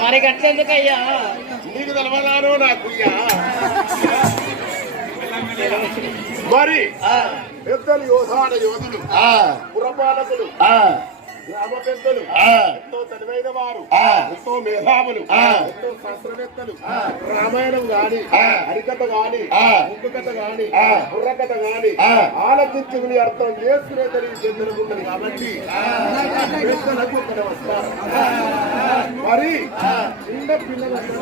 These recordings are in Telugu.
మరి గట్లెందుకయ్యా నీకు తెలవదాను నాకుయ్యా. మరి పెద్దలు యోధాడ యోధులు పురపాలకులు గ్రామ పెద్దలు ఎంతో తెలివైన వారు ఎంతో మేధావులు ఎంతో శాస్త్రవేత్తలు రామాయణం గాని హరికథ గాని ఉప్పు కథ గాని బుర్రకథ గాని ఆలోచించుకుని అర్థం చేసుకునే తెలివి చెందుకుంటుంది కాబట్టి పెద్దలకు ఒక నమస్కారం. మరి చిన్న పిల్లలందరూ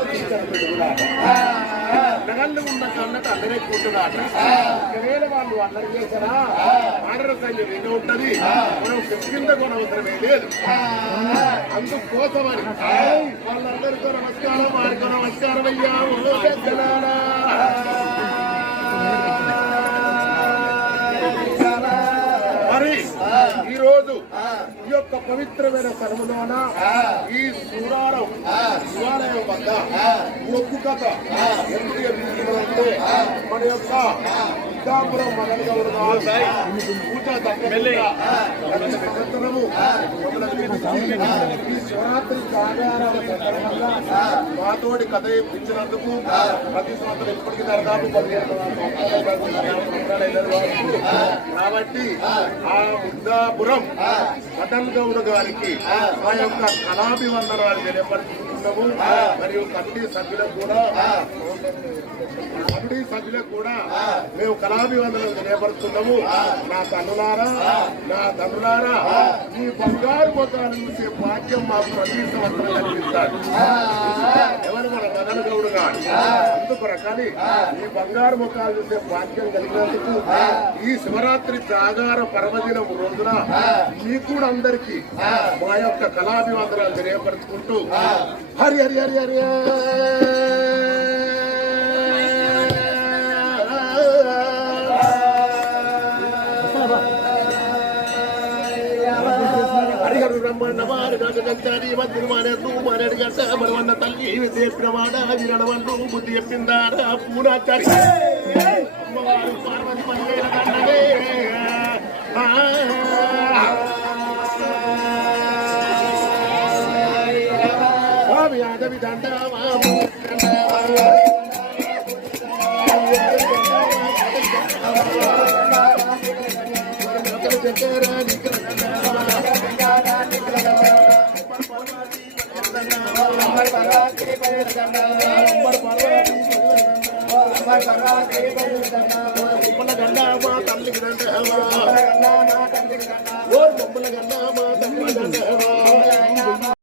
నగళ్ళు ఉన్న కన్నట్టు అందరే కూర్చున్నారు. ఒకవేళ వాళ్ళు అల్లరి చేశారా ఆడర సంఖ్య ఎన్నో ఉంటది. మనం చెప్పిందే కూడా అవసరమే లేదు. అందుకోసమని వాళ్ళందరికీ నమస్కారం, వారికో నమస్కారం అయ్యా. మరి ఈ రోజు ఈ యొక్క పవిత్రమైన స్థలములోన ఈ శివాలయం వద్ద ఒక్కు కథ ఎందుకంటే మన యొక్క విద్యాపురం మగనగౌడు పూజా దత్తనము ఈ శివరాత్రి జాగారాల సందర్భంగా మాతోటి కథ ఇప్పించినందుకు ప్రతి సంవత్సరం ఇప్పటికీ దాదాపు 15 కాబట్టి ఆ ముద్దాపురం మదన్ గౌడ్ గారికి మా యొక్క కళాభివందనాలు తెలియపరుచుకుంటున్నాము. మరియు కమిటీ సభ్యులకు కూడా మేము కళాభివందనాలు తెలియపరుస్తున్నాము. నా తల్లులారా ఈ బంగారు ముఖాలు చూసే భాగ్యం మాకు ప్రతి సంవత్సరం కల్పిస్తాడు. ఎవరు మన మదన్ గౌడ్ గారు. అందుకు రకాలి ఈ బంగారు ముఖాలు చూసే భాగ్యం కలిగినందుకు ఈ శివరాత్రి జాగార పర్వదినం రోజున మీకు కూడా అందరికీ మా యొక్క కళాభివందనాలు తెలియపరుచుకుంటూ హరి హరి హరి హరి హరిహరు రమ్మన్న వారు గంటారి మంత్రి మానేరు మానేడు గంట బలవన్న తల్లి చెప్పిన వాడ వినడవన్ను బుద్ధి చెప్పిందారా పూనాచారి అమ్మవారు పార్వతి పదివేల గంటలే యాదవి దండ